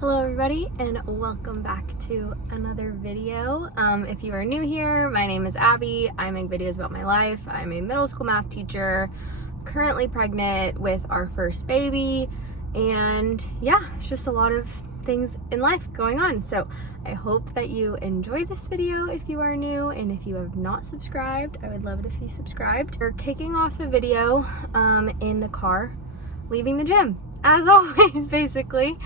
Hello everybody and welcome back to another video. If you are new here, my name is Abby. I make videos about my life. I'm a middle school math teacher, currently pregnant with our first baby, and yeah, it's just a lot of things in life going on. So I hope that you enjoy this video if you are new, and if you have not subscribed, I would love it if you subscribed. We're kicking off the video in the car, leaving the gym, as always, basically.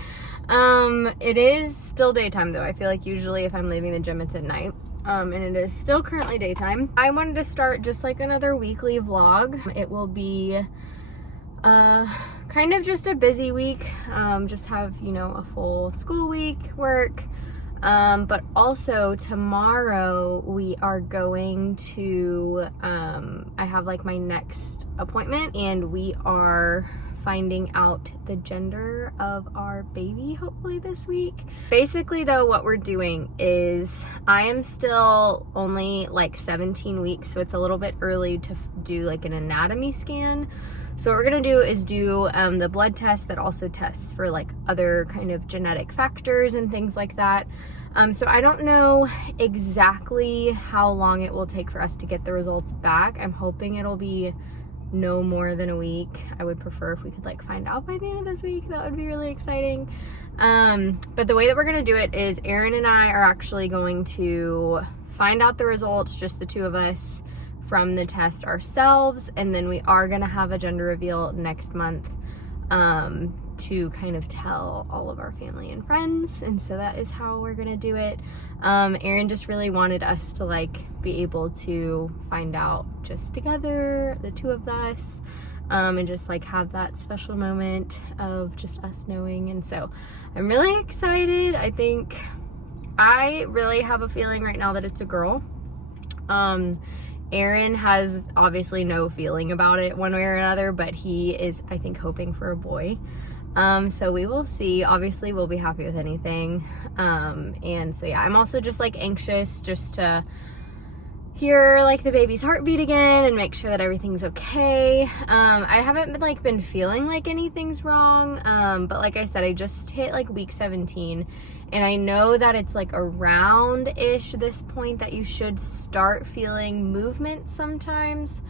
It is still daytime though. I feel like usually if I'm leaving the gym, it's at night. And it is still currently daytime. I wanted to start just like another weekly vlog. It will be, kind of just a busy week. Just have, you know, a full school week, work. But also tomorrow we are going to, I have like my next appointment, and we are finding out the gender of our baby hopefully this week. Basically though, what we're doing is I am still only like 17 weeks, so it's a little bit early to do like an anatomy scan. So what we're gonna do is do the blood test that also tests for like other kind of genetic factors and things like that. So I don't know exactly how long it will take for us to get the results back. I'm hoping it'll be no more than a week. I would prefer if we could like find out by the end of this week. That would be really exciting. But the way that we're gonna do it is Aaron and I are actually going to find out the results, just the two of us, from the test ourselves, and then we are gonna have a gender reveal next month to kind of tell all of our family and friends, and so that is how we're gonna do it. Aaron just really wanted us to like be able to find out just together, the two of us, and just like have that special moment of just us knowing. And so I'm really excited. I really have a feeling right now that it's a girl. Aaron has obviously no feeling about it one way or another, but he is, I think, hoping for a boy. So we will see. Obviously we'll be happy with anything. And so yeah, I'm also just like anxious just to hear like the baby's heartbeat again and make sure that everything's okay. I haven't been feeling like anything's wrong. But like I said, I just hit like week 17, and I know that it's like around-ish this point that you should start feeling movement sometimes.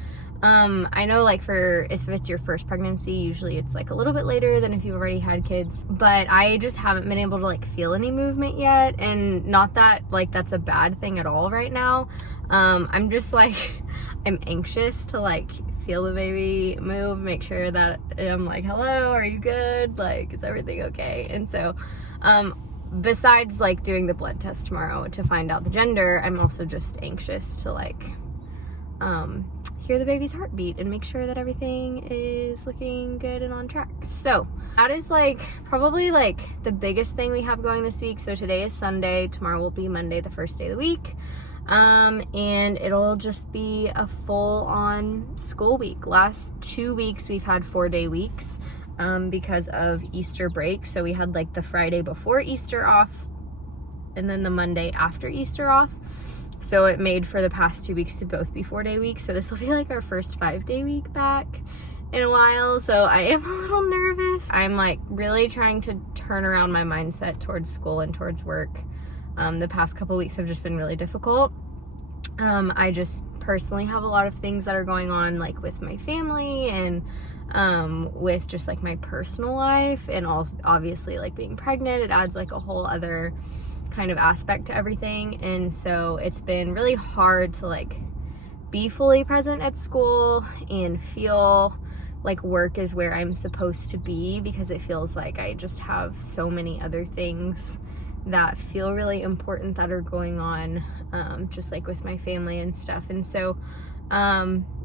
I know like if it's your first pregnancy, usually it's like a little bit later than if you've already had kids, but I just haven't been able to like feel any movement yet. And not that like that's a bad thing at all right now. I'm just like, I'm anxious to like feel the baby move, make sure that I'm like, hello, are you good? Like, is everything okay? And so, besides like doing the blood test tomorrow to find out the gender, I'm also just anxious to like, hear the baby's heartbeat and make sure that everything is looking good and on track. So that is like probably like the biggest thing we have going this week. So today is Sunday, tomorrow will be Monday, the first day of the week. And it'll just be a full-on school week. Last 2 weeks we've had 4-day weeks because of Easter break. So we had like the Friday before Easter off and then the Monday after Easter off. So it made for the past 2 weeks to both be 4-day weeks. So this will be like our first 5-day week back in a while. So I am a little nervous. I'm like really trying to turn around my mindset towards school and towards work. The past couple weeks have just been really difficult. I just personally have a lot of things that are going on like with my family and with just like my personal life, and obviously like being pregnant, it adds like a whole other kind of aspect to everything. And so it's been really hard to like be fully present at school and feel like work is where I'm supposed to be, because it feels like I just have so many other things that feel really important that are going on, just like with my family and stuff. And so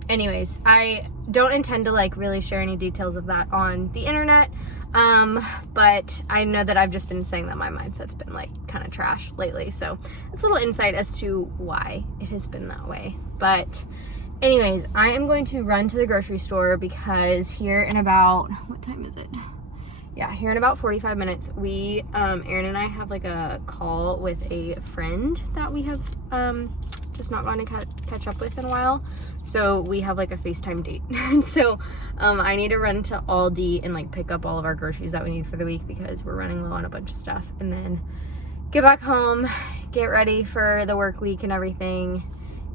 anyways, I don't intend to like really share any details of that on the internet. But I know that I've just been saying that my mindset's been like kind of trash lately. So it's a little insight as to why it has been that way. But anyways, I am going to run to the grocery store because here in about, what time is it? Yeah, here in about 45 minutes, Aaron and I have like a call with a friend that we have just not going to catch up with in a while. So we have like a FaceTime date. And so I need to run to Aldi and like pick up all of our groceries that we need for the week because we're running low on a bunch of stuff. And then get back home, get ready for the work week and everything,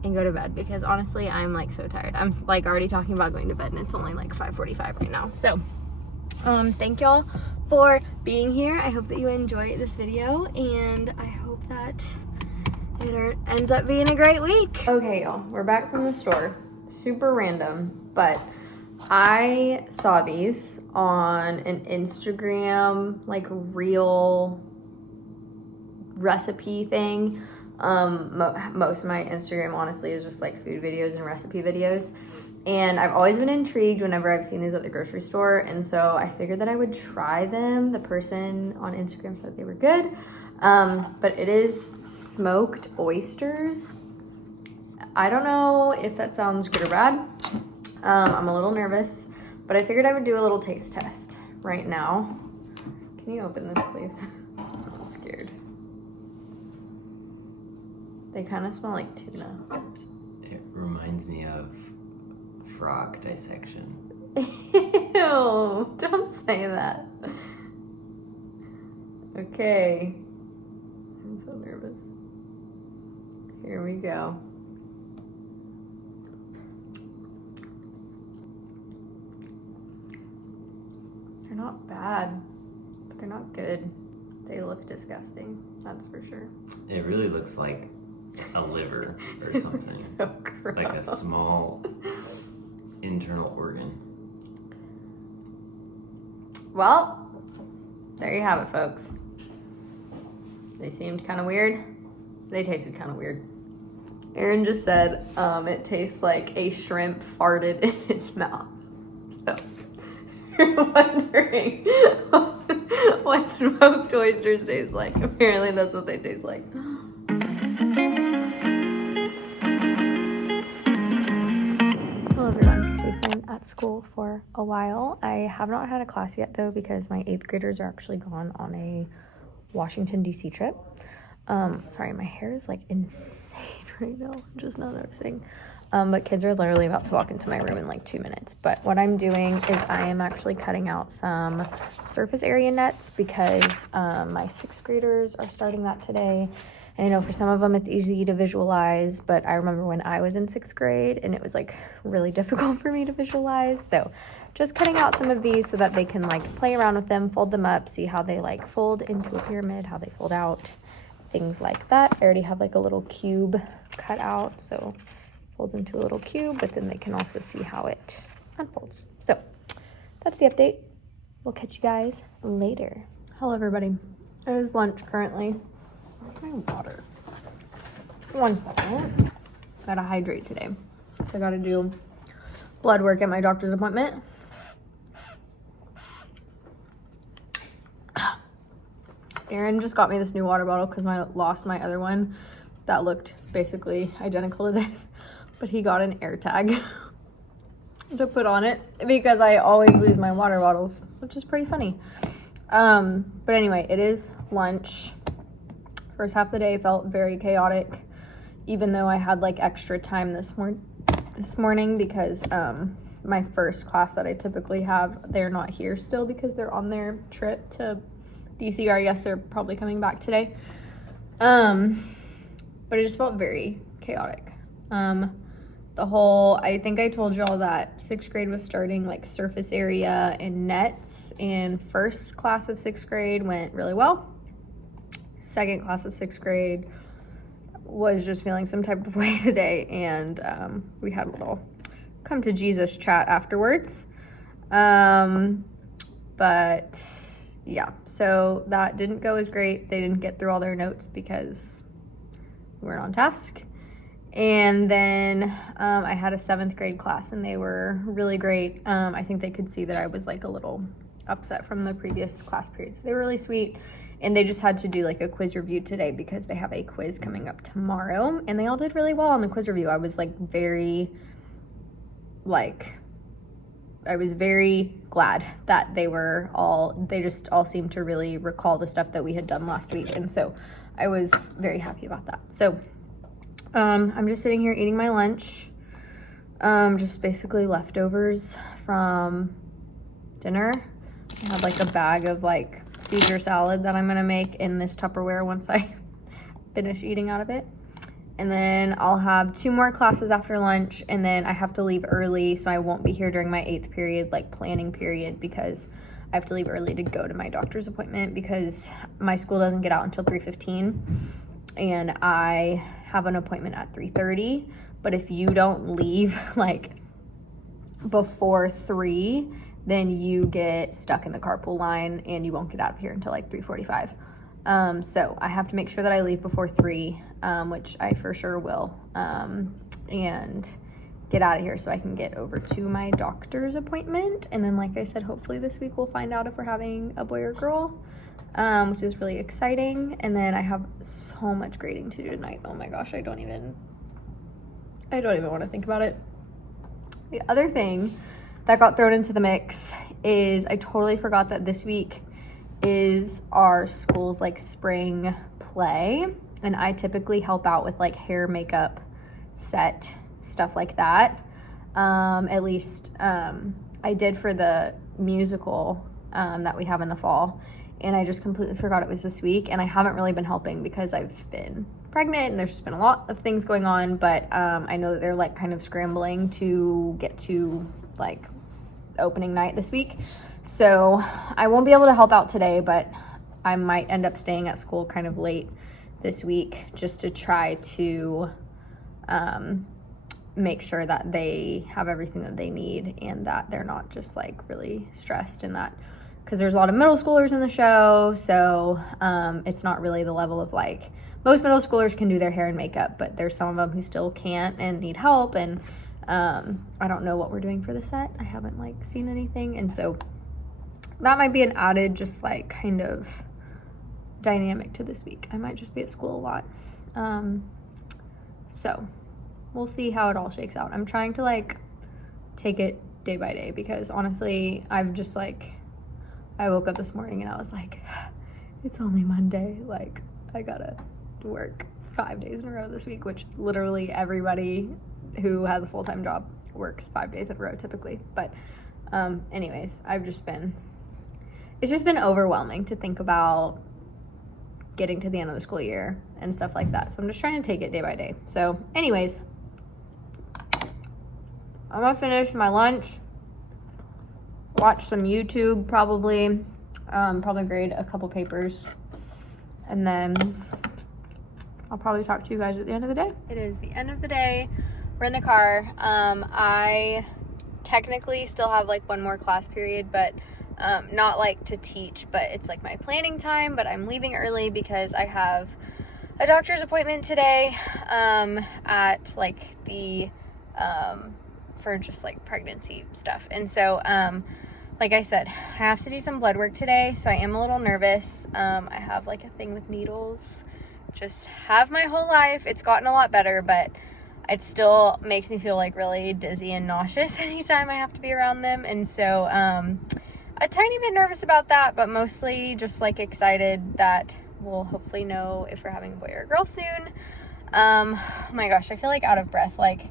and go to bed because honestly, I'm like so tired. I'm like already talking about going to bed and it's only like 5:45 right now. So thank y'all for being here. I hope that you enjoy this video and I hope that it ends up being a great week. Okay, y'all, we're back from the store. Super random, but I saw these on an Instagram like reel recipe thing. Most of my Instagram honestly is just like food videos and recipe videos, and I've always been intrigued whenever I've seen these at the grocery store, and so I figured that I would try them. The person on Instagram said they were good, but it is smoked oysters. I don't know if that sounds good or bad. I'm a little nervous, but I figured I would do a little taste test right now. Can you open this, please? I'm scared. They kind of smell like tuna. It reminds me of frog dissection. Ew, don't say that. Okay. I'm so nervous. Here we go. They're not bad, but they're not good. They look disgusting, that's for sure. It really looks like a liver or something. So gross. Like a small internal organ. Well, there you have it, folks. They seemed kind of weird. They tasted kind of weird. Aaron just said it tastes like a shrimp farted in his mouth. So, you're wondering what smoked oysters taste like. Apparently that's what they taste like. Hello everyone, we've been at school for a while. I have not had a class yet though because my 8th graders are actually gone on a Washington DC trip. Sorry, my hair is like insane right now, I'm just not noticing. But kids are literally about to walk into my room in like 2 minutes. But what I'm doing is I am actually cutting out some surface area nets because my 6th graders are starting that today. And I know for some of them it's easy to visualize, but I remember when I was in 6th grade and it was like really difficult for me to visualize. So just cutting out some of these so that they can like play around with them, fold them up, see how they like fold into a pyramid, how they fold out, things like that. I already have like a little cube cut out, so folds into a little cube, but then they can also see how it unfolds. So that's the update. We'll catch you guys later. Hello everybody. It is lunch currently. Where's my water? 1 second. Gotta hydrate today. So I gotta do blood work at my doctor's appointment. Aaron just got me this new water bottle because I lost my other one that looked basically identical to this, but he got an AirTag to put on it because I always lose my water bottles, which is pretty funny. But anyway, it is lunch. First half of the day felt very chaotic, even though I had like extra time this morning because my first class that I typically have, they're not here still because they're on their trip to DC, or I guess they're probably coming back today. But it just felt very chaotic. I think I told y'all that 6th grade was starting like surface area and nets, and first class of 6th grade went really well. Second class of 6th grade was just feeling some type of way today, and we had a little come to Jesus chat afterwards. But yeah, so that didn't go as great. They didn't get through all their notes because we weren't on task. And then I had a 7th grade class and they were really great. I think they could see that I was like a little upset from the previous class period. So they were really sweet, and they just had to do like a quiz review today because they have a quiz coming up tomorrow, and they all did really well on the quiz review. I was like very glad that they just all seemed to really recall the stuff that we had done last week, and so I was very happy about that. So I'm just sitting here eating my lunch. Just basically leftovers from dinner. I have like a bag of like Caesar salad that I'm gonna make in this Tupperware once I finish eating out of it. And then I'll have 2 more classes after lunch, and then I have to leave early, so I won't be here during my 8th period, like planning period, because I have to leave early to go to my doctor's appointment because my school doesn't get out until 3:15, and I have an appointment at 3:30. But if you don't leave like before 3, then you get stuck in the carpool line and you won't get out of here until like 3:45. So I have to make sure that I leave before 3, which I for sure will, and get out of here so I can get over to my doctor's appointment. And then, like I said, hopefully this week we'll find out if we're having a boy or girl, which is really exciting. And then I have so much grading to do tonight. Oh my gosh, I don't even want to think about it. The other thing that got thrown into the mix is I totally forgot that this week is our school's like spring play, and I typically help out with like hair, makeup, set, stuff like that. At least I did for the musical that we have in the fall, and I just completely forgot it was this week, and I haven't really been helping because I've been pregnant and there's just been a lot of things going on. But I know that they're like kind of scrambling to get to like opening night this week, so I won't be able to help out today, but I might end up staying at school kind of late this week just to try to make sure that they have everything that they need and that they're not just like really stressed, and that because there's a lot of middle schoolers in the show, so it's not really the level of like most middle schoolers can do their hair and makeup, but there's some of them who still can't and need help. And I don't know what we're doing for the set. I haven't like seen anything, and so that might be an added just like kind of dynamic to this week. I might just be at school a lot, so we'll see how it all shakes out. I'm trying to like take it day by day because honestly I've just like, I woke up this morning and I was like, it's only Monday, like I gotta work 5 days in a row this week, which literally everybody who has a full-time job works 5 days in a row typically. But anyways, it's just been overwhelming to think about getting to the end of the school year and stuff like that. So I'm just trying to take it day by day. So anyways, I'm gonna finish my lunch, watch some YouTube probably, grade a couple papers, and then I'll probably talk to you guys at the end of the day. It is the end of the day. We're in the car. I technically still have like 1 more class period, but not like to teach, but it's like my planning time. But I'm leaving early because I have a doctor's appointment today at like the for just like pregnancy stuff. And so like I said, I have to do some blood work today, so I am a little nervous. I have like a thing with needles, just have my whole life. It's gotten a lot better, but it still makes me feel like really dizzy and nauseous anytime I have to be around them. And so a tiny bit nervous about that, but mostly just like excited that we'll hopefully know if we're having a boy or a girl soon. Oh my gosh, I feel like out of breath. Like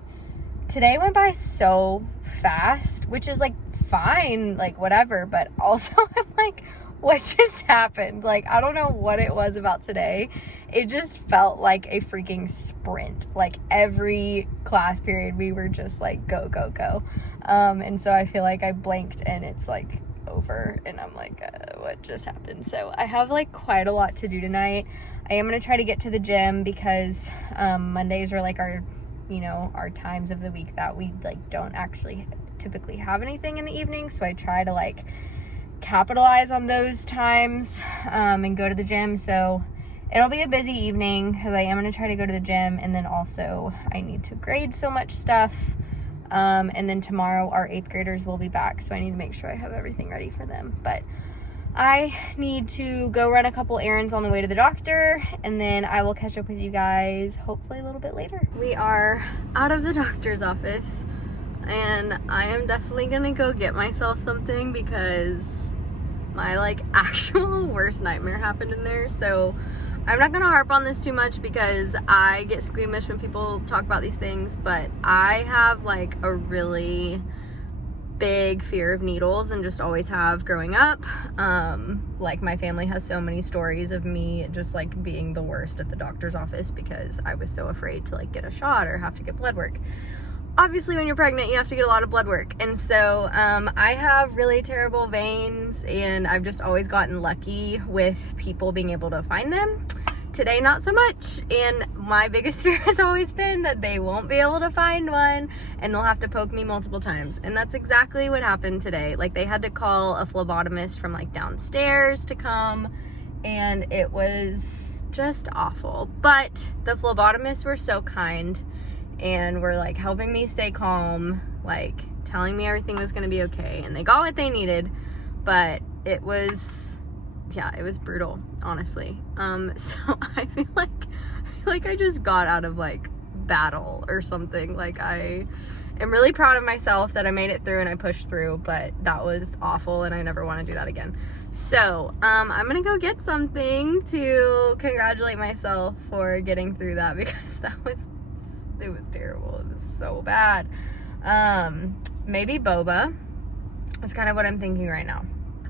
today went by so fast, which is like fine, like whatever, but also I'm like, what just happened? Like, I don't know what it was about today. It just felt like a freaking sprint. Like every class period we were just like go, go, go. And so I feel like I blinked and it's like over, and I'm like, what just happened? So I have like quite a lot to do tonight. I am going to try to get to the gym because Mondays are like our, you know, our times of the week that we like don't actually typically have anything in the evening. So I try to like capitalize on those times and go to the gym. So it'll be a busy evening because I am going to try to go to the gym, and then also I need to grade so much stuff. And then tomorrow our 8th graders will be back, so I need to make sure I have everything ready for them. But I need to go run a couple errands on the way to the doctor, and then I will catch up with you guys hopefully a little bit later. We are out of the doctor's office, and I am definitely gonna go get myself something because my like actual worst nightmare happened in there. So I'm not gonna harp on this too much because I get squeamish when people talk about these things, but I have like a really big fear of needles and just always have growing up. Like my family has so many stories of me just like being the worst at the doctor's office because I was so afraid to like get a shot or have to get blood work. Obviously when you're pregnant you have to get a lot of blood work, and so I have really terrible veins and I've just always gotten lucky with people being able to find them. Today not so much, and my biggest fear has always been that they won't be able to find one and they'll have to poke me multiple times, and that's exactly what happened today. Like they had to call a phlebotomist from like downstairs to come, and it was just awful. But the phlebotomists were so kind and were like helping me stay calm, like telling me everything was gonna be okay, and they got what they needed. But it was, yeah, it was brutal, honestly. So I feel like I just got out of like battle or something. Like I am really proud of myself that I made it through and I pushed through, but that was awful and I never want to do that again. So I'm gonna go get something to congratulate myself for getting through that, because it was terrible. It was so bad. Maybe boba is kind of what I'm thinking right now.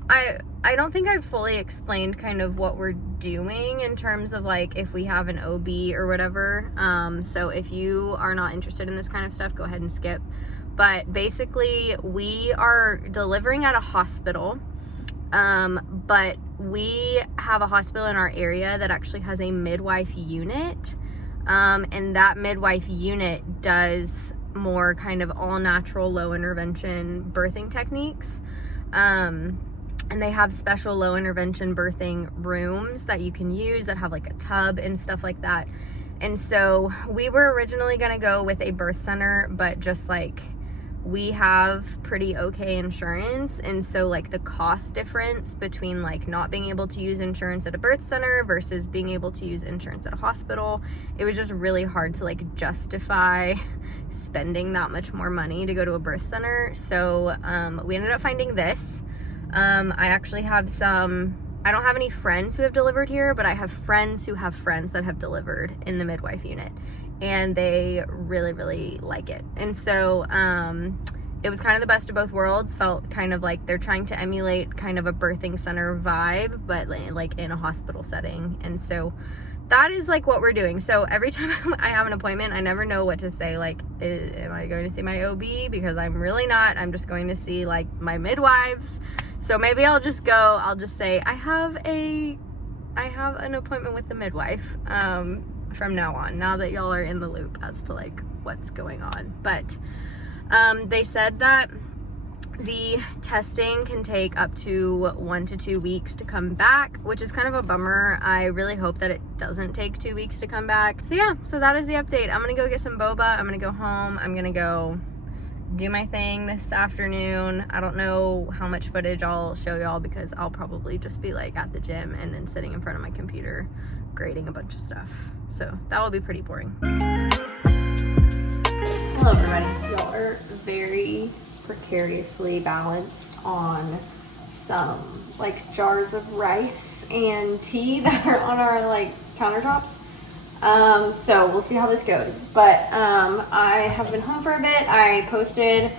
I don't think I've fully explained kind of what we're doing in terms of like if we have an OB or whatever. So if you are not interested in this kind of stuff, go ahead and skip. But basically we are delivering at a hospital, but we have a hospital in our area that actually has a midwife unit, and that midwife unit does more kind of all natural, low intervention birthing techniques. And they have special low intervention birthing rooms that you can use that have like a tub and stuff like that. And so we were originally gonna go with a birth center, but just like we have pretty okay insurance, and so like the cost difference between like not being able to use insurance at a birth center versus being able to use insurance at a hospital, it was just really hard to like justify spending that much more money to go to a birth center. So we ended up finding this. I actually have I don't have any friends who have delivered here, but I have friends who have friends that have delivered in the midwife unit, and they really, really like it. And so it was kind of the best of both worlds. Felt kind of like they're trying to emulate kind of a birthing center vibe, but like in a hospital setting. And so that is like what we're doing. So every time I have an appointment, I never know what to say. Like, am I going to see my OB? Because I'm really not. I'm just going to see like my midwives. So maybe I'll just say I have an appointment with the midwife from now on, now that y'all are in the loop as to like what's going on. But they said that the testing can take up to 1 to 2 weeks to come back, which is kind of a bummer. I really hope that it doesn't take 2 weeks to come back. So yeah, so that is the update. I'm gonna go get some boba. I'm gonna go home. I'm gonna go do my thing this afternoon. I don't know how much footage I'll show y'all because I'll probably just be like at the gym and then sitting in front of my computer grading a bunch of stuff. So that will be pretty boring. Hello everybody. Y'all are very precariously balanced on some like jars of rice and tea that are on our like countertops. So we'll see how this goes. But I have been home for a bit. I posted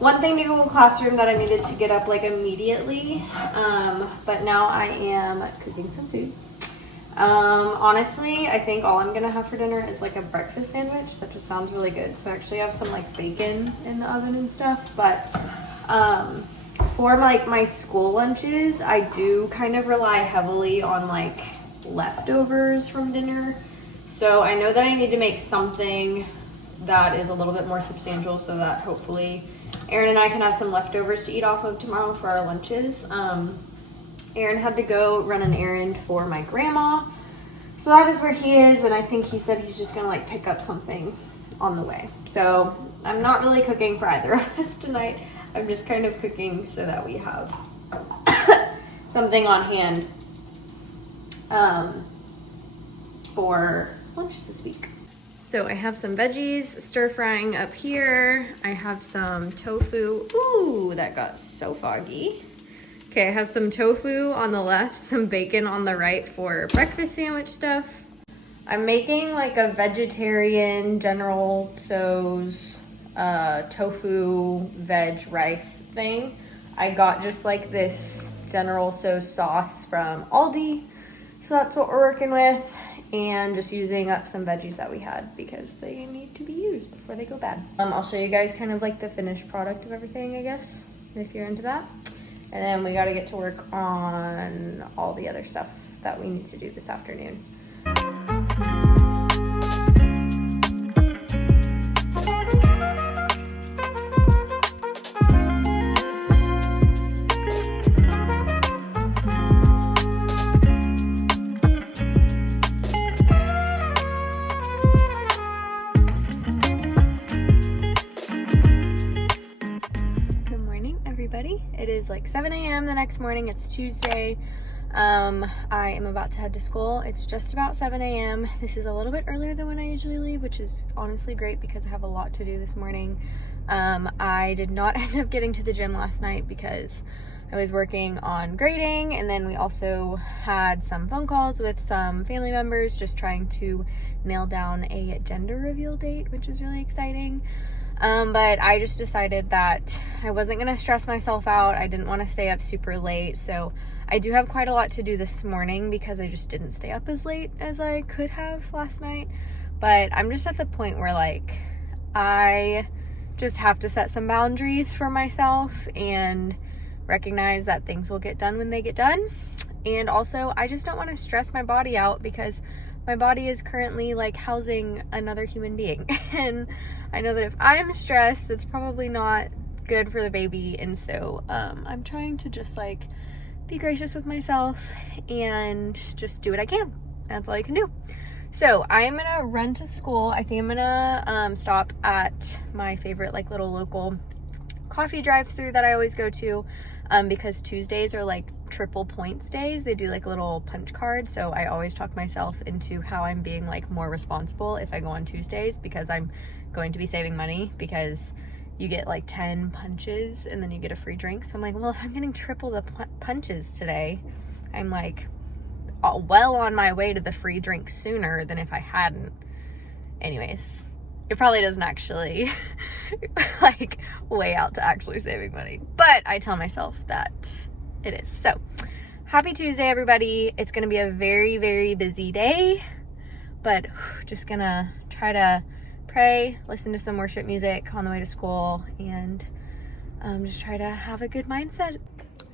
one thing to Google Classroom that I needed to get up like immediately. But now I am cooking some food. Honestly, I think all I'm gonna have for dinner is like a breakfast sandwich. That just sounds really good. So I actually have some like bacon in the oven and stuff. But for like my school lunches, I do kind of rely heavily on like leftovers from dinner. So I know that I need to make something that is a little bit more substantial so that hopefully Aaron and I can have some leftovers to eat off of tomorrow for our lunches. Aaron had to go run an errand for my grandma, so that is where he is, and I think he said he's just gonna like pick up something on the way. So I'm not really cooking for either of us tonight. I'm just kind of cooking so that we have something on hand for lunches this week. So I have some veggies stir frying up here. I have some tofu. Ooh, that got so foggy. Okay, I have some tofu on the left, some bacon on the right for breakfast sandwich stuff. I'm making like a vegetarian General Tso's tofu veg rice thing. I got just like this General Tso's sauce from Aldi, so that's what we're working with, and just using up some veggies that we had because they need to be used before they go bad. I'll show you guys kind of like the finished product of everything, I guess, if you're into that. And then we gotta get to work on all the other stuff that we need to do this afternoon. It is like 7 a.m. the next morning. It's Tuesday. I am about to head to school. It's just about 7 a.m. This is a little bit earlier than when I usually leave, which is honestly great because I have a lot to do this morning. I did not end up getting to the gym last night because I was working on grading, and then we also had some phone calls with some family members just trying to nail down a gender reveal date, which is really exciting. But I just decided that I wasn't going to stress myself out. I didn't want to stay up super late. So I do have quite a lot to do this morning because I just didn't stay up as late as I could have last night. But I'm just at the point where like, I just have to set some boundaries for myself and recognize that things will get done when they get done. And also I just don't want to stress my body out because my body is currently like housing another human being. And I know that if I'm stressed, that's probably not good for the baby. And so I'm trying to just like be gracious with myself and just do what I can. That's all I can do. So I am gonna run to school. I think I'm gonna stop at my favorite like little local coffee drive-through that I always go to because Tuesdays are like triple points days. They do like a little punch card, so I always talk myself into how I'm being like more responsible if I go on Tuesdays because I'm going to be saving money because you get like 10 punches and then you get a free drink. So I'm like, well, if I'm getting triple the punches today, I'm like well on my way to the free drink sooner than if I hadn't. Anyways, it probably doesn't actually like weigh out to actually saving money, but I tell myself that it is. So happy Tuesday, everybody. It's gonna be a very, very busy day, but just gonna try to pray, listen to some worship music on the way to school, and just try to have a good mindset.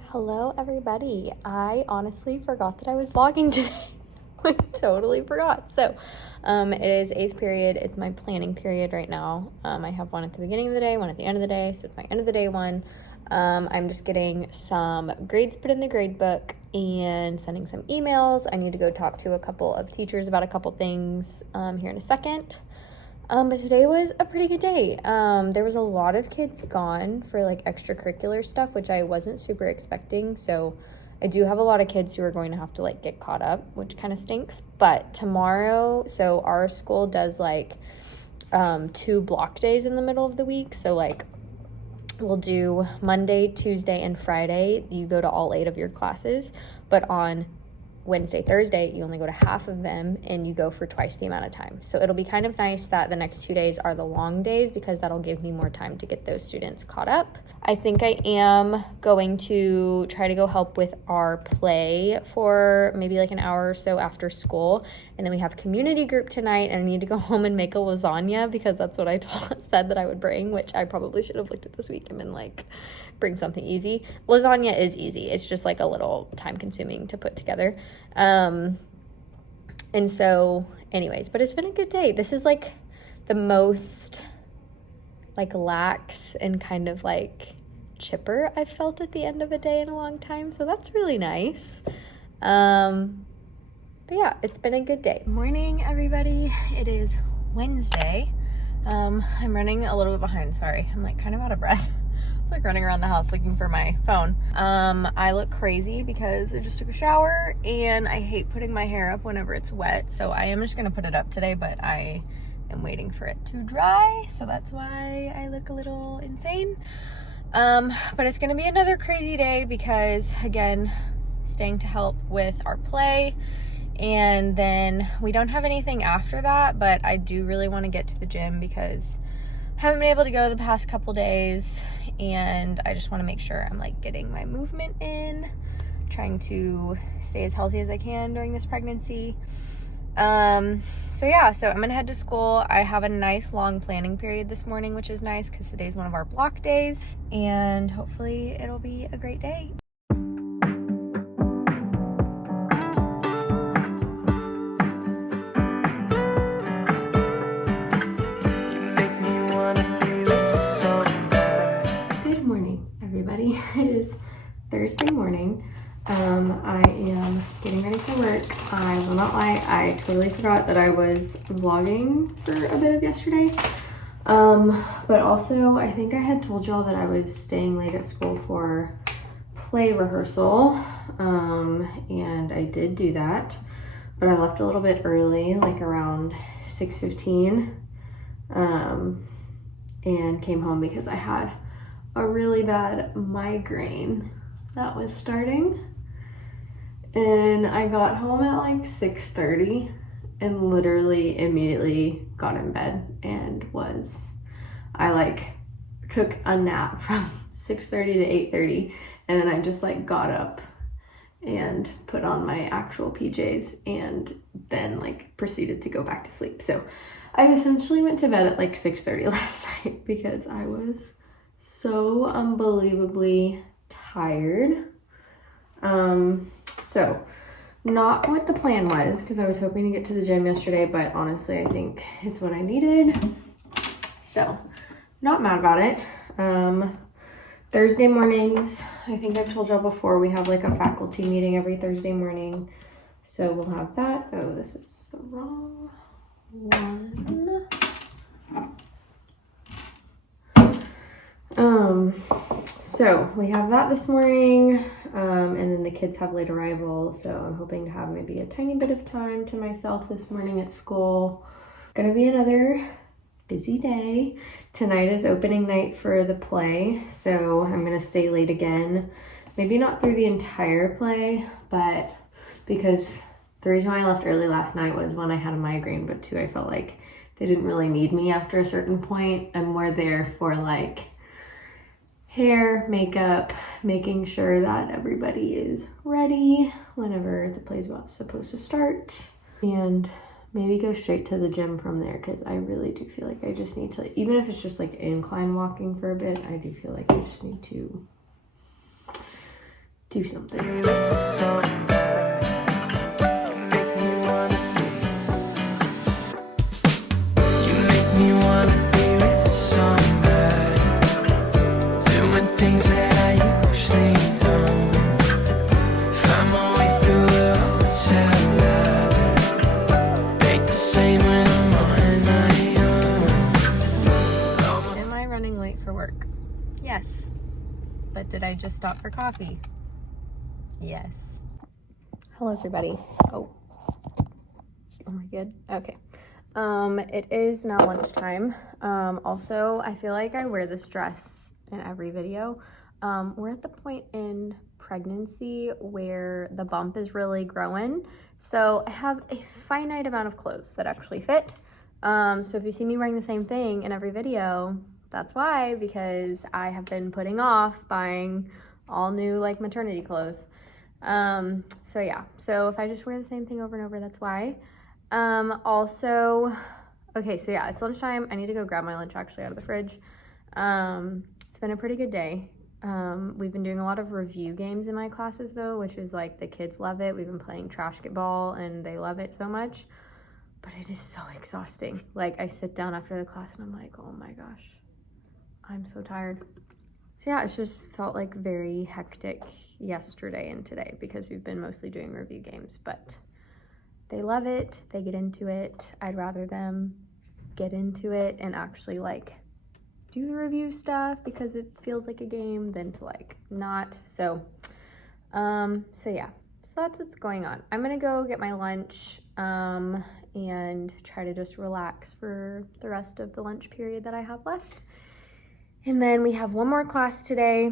Hello, everybody. I honestly forgot that I was vlogging today. Like totally forgot. So it is 8th period. It's my planning period right now. I have one at the beginning of the day, one at the end of the day, so it's my end of the day one. I'm just getting some grades put in the grade book and sending some emails. I need to go talk to a couple of teachers about a couple things here in a second. But today was a pretty good day. There was a lot of kids gone for like extracurricular stuff, which I wasn't super expecting. So I do have a lot of kids who are going to have to like get caught up, which kind of stinks. But tomorrow, so our school does like 2 block days in the middle of the week. So like we'll do Monday, Tuesday, and Friday. You go to all 8 of your classes, but on Wednesday, Thursday, you only go to half of them and you go for twice the amount of time. So it'll be kind of nice that the next 2 days are the long days because that'll give me more time to get those students caught up. I think I am going to try to go help with our play for maybe like an hour or so after school. And then we have community group tonight and I need to go home and make a lasagna because that's what I said that I would bring, which I probably should have looked at this week and been like, bring something easy. Lasagna is easy. It's just like a little time consuming to put together. And so anyways, but it's been a good day. This is like the most like lax and kind of like chipper I've felt at the end of a day in a long time. So that's really nice. But yeah, it's been a good day. Morning, everybody. It is Wednesday. I'm running a little bit behind. Sorry. I'm like kind of out of breath. It's like running around the house looking for my phone. I look crazy because I just took a shower and I hate putting my hair up whenever it's wet. So I am just gonna put it up today, but I am waiting for it to dry. So that's why I look a little insane. But it's gonna be another crazy day because, again, staying to help with our play, and then we don't have anything after that, but I do really want to get to the gym because I haven't been able to go the past couple days, and I just want to make sure I'm like getting my movement in, trying to stay as healthy as I can during this pregnancy. So yeah, so I'm gonna head to school. I have a nice long planning period this morning, which is nice because today's one of our block days, and hopefully it'll be a great day. Good morning, everybody. It is Thursday morning. I am getting ready for work. I will not lie, I totally forgot that I was vlogging for a bit of yesterday. But also I think I had told y'all that I was staying late at school for play rehearsal. And I did do that, but I left a little bit early, like around 6:15, and came home because I had a really bad migraine that was starting. And I got home at like 6:30 and literally immediately got in bed and I like took a nap from 6:30 to 8:30, and then I just like got up and put on my actual PJs and then like proceeded to go back to sleep. So I essentially went to bed at like 6:30 last night because I was so unbelievably tired. So not what the plan was, because I was hoping to get to the gym yesterday, but honestly I think it's what I needed, so not mad about it. Thursday mornings, I think I've told y'all before, we have like a faculty meeting every Thursday morning, so we'll have that. Oh, this is the wrong one. So we have that this morning, and then the kids have late arrival, so I'm hoping to have maybe a tiny bit of time to myself this morning at school. Gonna be another busy day. Tonight is opening night for the play, so I'm gonna stay late again. Maybe not through the entire play, but because the reason why I left early last night was one, I had a migraine, but two, I felt like they didn't really need me after a certain point. I'm more there for like hair, makeup, making sure that everybody is ready whenever the play's supposed to start, and maybe go straight to the gym from there, because I really do feel like I just need to, even if it's just like incline walking for a bit, I do feel like I just need to do something. Yes, but did I just stop for coffee? Yes. Hello, everybody. Oh, am I good? Okay. It is now lunchtime. Also, I feel like I wear this dress in every video. We're at the point in pregnancy where the bump is really growing, so I have a finite amount of clothes that actually fit. So if you see me wearing the same thing in every video, that's why, because I have been putting off buying all new like maternity clothes. So yeah, so if I just wear the same thing over and over, that's why. Also, okay, so yeah, it's lunchtime. I need to go grab my lunch actually out of the fridge. It's been a pretty good day. We've been doing a lot of review games in my classes though, which is like, the kids love it. We've been playing Trashketball and they love it so much, but it is so exhausting. Like, I sit down after the class and I'm like, oh my gosh, I'm so tired. So yeah, it's just felt like very hectic yesterday and today because we've been mostly doing review games, but they love it, they get into it. I'd rather them get into it and actually like do the review stuff because it feels like a game than to like not. So yeah, so that's what's going on. I'm gonna go get my lunch and try to just relax for the rest of the lunch period that I have left. And then we have one more class today,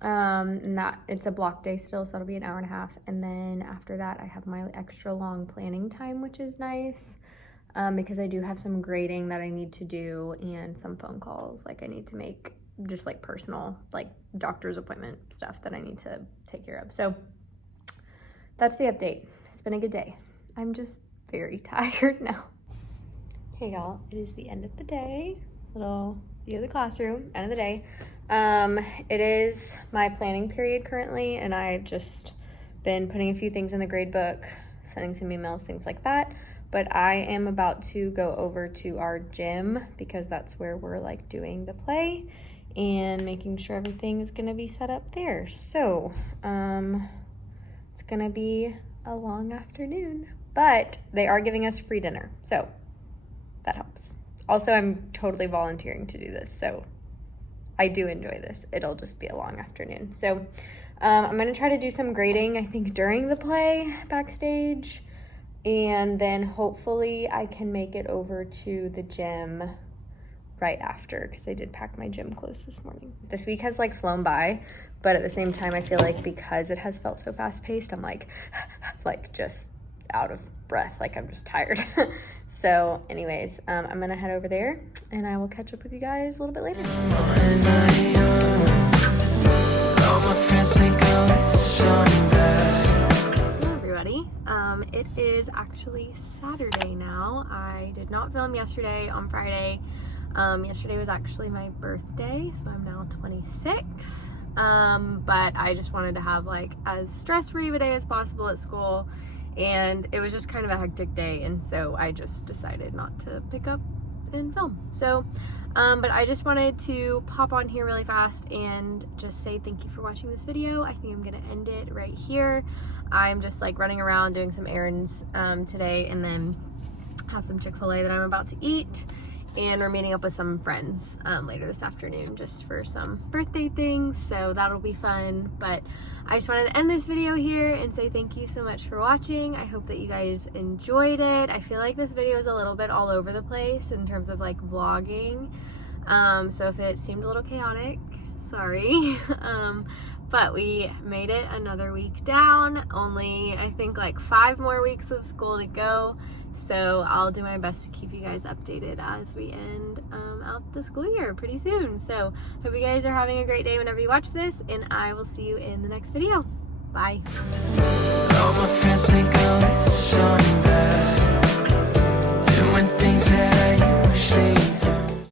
and that it's a block day still, so it'll be an hour and a half. And then after that, I have my extra long planning time, which is nice, because I do have some grading that I need to do and some phone calls, like I need to make, just like personal, like doctor's appointment stuff that I need to take care of. So that's the update. It's been a good day. I'm just very tired now. Okay, y'all, it is the end of the day. Little view of the classroom, end of the day. It is my planning period currently, and I've just been putting a few things in the grade book, sending some emails, things like that. But I am about to go over to our gym because that's where we're like doing the play and making sure everything is gonna be set up there. So it's gonna be a long afternoon, but they are giving us free dinner, so that helps. Also, I'm totally volunteering to do this, so I do enjoy this. It'll just be a long afternoon. So I'm gonna try to do some grading, I think, during the play backstage, and then hopefully I can make it over to the gym right after, because I did pack my gym clothes this morning. This week has like flown by, but at the same time, I feel like because it has felt so fast-paced, I'm like just out of breath, like I'm just tired. So anyways, I'm gonna head over there and I will catch up with you guys a little bit later. Hello everybody. It is actually Saturday now. I did not film yesterday on Friday. Yesterday was actually my birthday, so I'm now 26. But I just wanted to have like as stress-free of a day as possible at school. And it was just kind of a hectic day, and so I just decided not to pick up and film. So, but I just wanted to pop on here really fast and just say thank you for watching this video. I think I'm gonna end it right here. I'm just like running around doing some errands today, and then have some Chick-fil-A that I'm about to eat. And we're meeting up with some friends later this afternoon just for some birthday things, so that'll be fun. But I just wanted to end this video here and say thank you so much for watching. I hope that you guys enjoyed it. I feel like this video is a little bit all over the place in terms of like vlogging, so if it seemed a little chaotic, sorry. But we made it another week down. Only I think like 5 more weeks of school to go. So I'll do my best to keep you guys updated as we end out the school year pretty soon. So hope you guys are having a great day whenever you watch this, and I will see you in the next video. Bye.